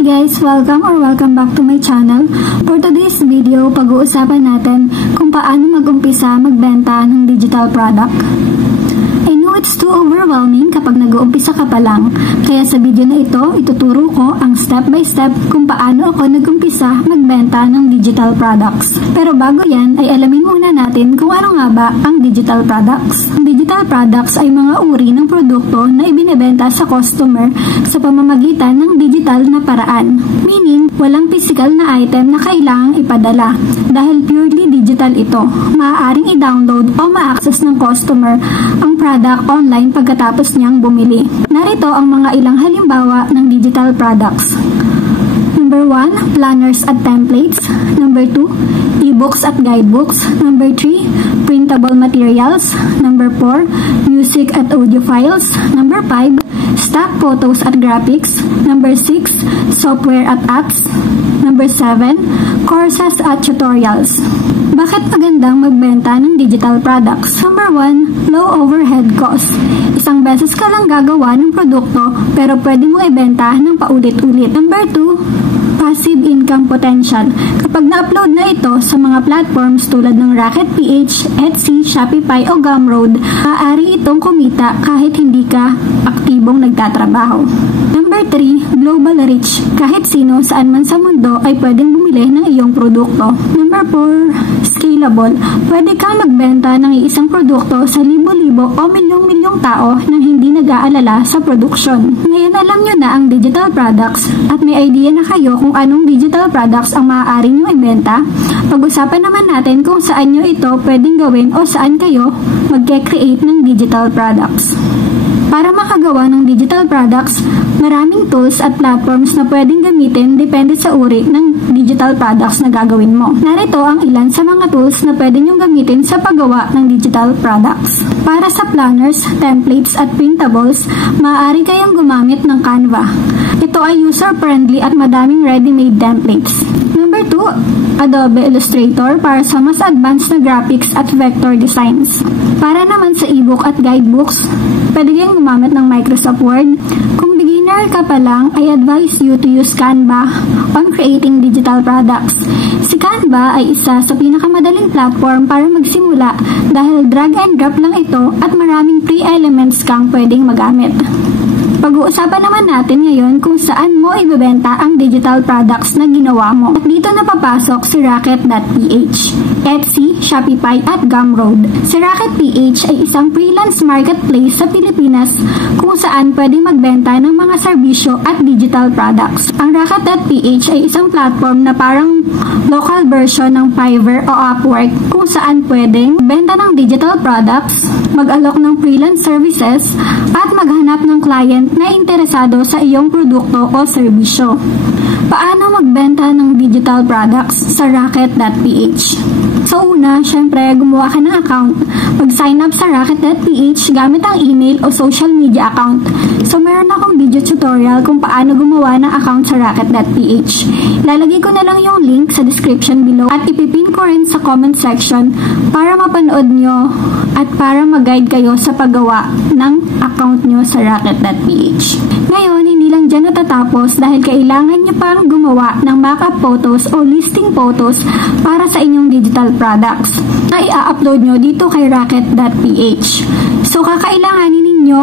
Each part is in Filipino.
Hey guys! Welcome back to my channel. For today's video, pag-uusapan natin kung paano mag-umpisa magbenta ng digital product. I know it's too overwhelming kapag nag-uumpisa ka pa lang. Kaya sa video na ito, ituturo ko ang step by step kung paano ako nag-umpisa magbenta ng digital products. Pero bago yan, ay alamin muna natin kung ano nga ba ang digital products. Ang digital products ay mga uri ng produkto na ibinebenta sa customer sa pamamagitan ng digital na paraan. Meaning, walang physical na item na kailangang ipadala. Dahil purely digital ito, maaaring i-download o ma-access ng customer ang product online pagkatapos niyang bumili. Narito ang mga ilang halimbawa ng digital products. Number 1, planners at templates. Number 2, e-books at guidebooks. Number 3, printable materials. Number 4, music at audio files. Number 5, stock photos at graphics. Number 6, software at apps. Number 7, courses at tutorials. Bakit magandang magbenta ng digital products? Number 1, low overhead cost. Isang beses ka lang gagawa ng produkto pero pwede mo ibenta ng paulit-ulit. Number 2, passive income potential. Kapag na-upload na ito sa mga platforms tulad ng Rocket.ph, Etsy, Shopify o Gumroad, maaari itong kumita kahit hindi ka aktibong nagtatrabaho. Number 3, global reach. Kahit sino saan man sa mundo ay pwedeng bumili ng iyong produkto. Number 4, scalable. Pwede kang magbenta ng isang produkto sa libo-libo o milyong-milyong tao nang hindi nag-aalala sa production. Ngayon alam nyo na ang digital products at may idea na kayo kung anong digital products ang maaari nyo ibenta. Pag-usapan naman natin kung saan nyo ito pwedeng gawin o saan kayo mag-create ng digital products. Para makagawa ng digital products, maraming tools at platforms na pwedeng gamitin depende sa uri ng digital products na gagawin mo. Narito ang ilan sa mga tools na pwede nyong gamitin sa paggawa ng digital products. Para sa planners, templates at printables, maaari kayong gumamit ng Canva. Ito ay user-friendly at madaming ready-made templates. Number 2, Adobe Illustrator para sa mas advanced na graphics at vector designs. Para naman sa ebook at guidebooks, pwede kayong gumamit ng Microsoft Word. Kung beginner ka pa lang, I advise you to use Canva on creating digital products. Si Canva ay isa sa pinakamadaling platform para magsimula dahil drag and drop lang ito at maraming free elements kang pwedeng magamit. Pag-uusapan naman natin ngayon kung saan mo ibebenta ang digital products na ginawa mo. At dito na papasok si Rocket.ph, Etsy, Shopify at Gumroad. Si Rocket.ph ay isang freelance marketplace sa Pilipinas kung saan pwede magbenta ng mga serbisyo at digital products. Ang Rocket.ph ay isang platform na parang local version ng Fiverr o Upwork kung saan pwedeng benta ng digital products, mag-alok ng freelance services at maghanap ng client na interesado sa iyong produkto o serbisyo. Paano magbenta ng digital products sa Rocket.ph? So una, syempre, gumawa ka ng account. Mag-sign up sa Rocket.ph gamit ang email o social media account. So meron akong video tutorial kung paano gumawa ng account sa Rocket.ph. Lalagay ko na lang yung link sa description below at ipipin ko rin sa comment section para mapanood nyo at para mag-guide kayo sa paggawa ng account nyo sa Rocket.ph. Ngayon, hindi lang dyan natatapos dahil kailangan nyo pang gumawa ng mock-up photos o listing photos para sa inyong digital products na i-upload nyo dito kay Rocket.ph. So, kakailanganin ninyo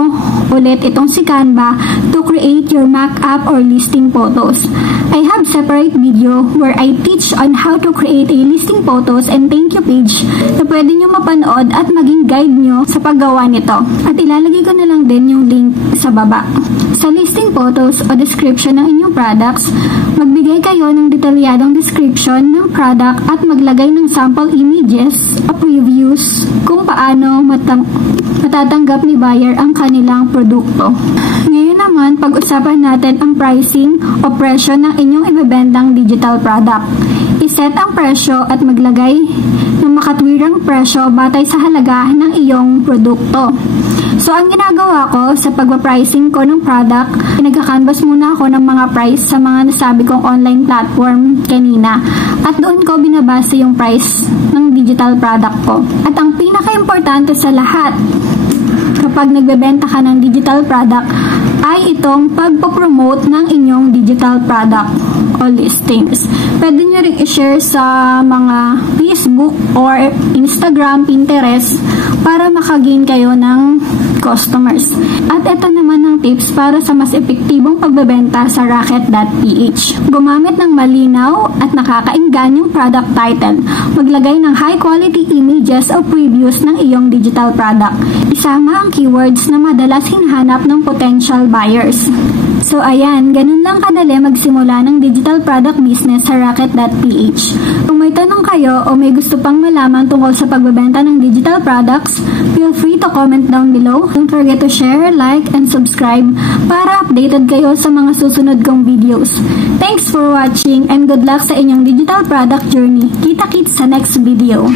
ulit itong si Canva to create your mock-up or listing photos. I have separate video where I teach on how to create a listing photos and thank you page na pwede nyo mapanood at maging guide nyo sa paggawa nito. At ilalagay ko na lang din yung link sa baba. Sa listing photos o description ng inyong products, magbigay kayo ng detalyadong description ng product at maglagay ng sample images o previews kung paano matatanggap ni buyer ang kanilang produkto. Ngayon naman, pag-usapan natin ang pricing o presyo ng inyong ibebentang digital product. I-set ang presyo at maglagay ng makatwirang presyo batay sa halaga ng iyong produkto. So, ang ginagawa ko sa pagpa-pricing ko ng product, nagka-canvas muna ako ng mga price sa mga nasabi kong online platform kanina. At doon ko binabase yung price ng digital product ko. At ang pinaka-importante sa lahat, kapag nagbebenta ka ng digital product, ay itong pagpopromote ng inyong digital product o listings. Pwede nyo rin i-share sa mga Facebook or Instagram, Pinterest para makagain kayo ng customers. At ito naman ang tips para sa mas epektibong pagbebenta sa Rocket.ph. Gumamit ng malinaw at nakakaingganyang product title. Maglagay ng high quality images o previews ng iyong digital product. Isama ang keywords na madalas hinahanap ng potential buyers. So ayan, ganun lang kadali magsimula ng digital product business sa Rocket.ph. Kung may tanong kayo o may gusto pang malaman tungkol sa pagbebenta ng digital products, feel free to comment down below. Don't forget to share, like, and subscribe para updated kayo sa mga susunod kong videos. Thanks for watching and good luck sa inyong digital product journey. Kita-kits sa next video.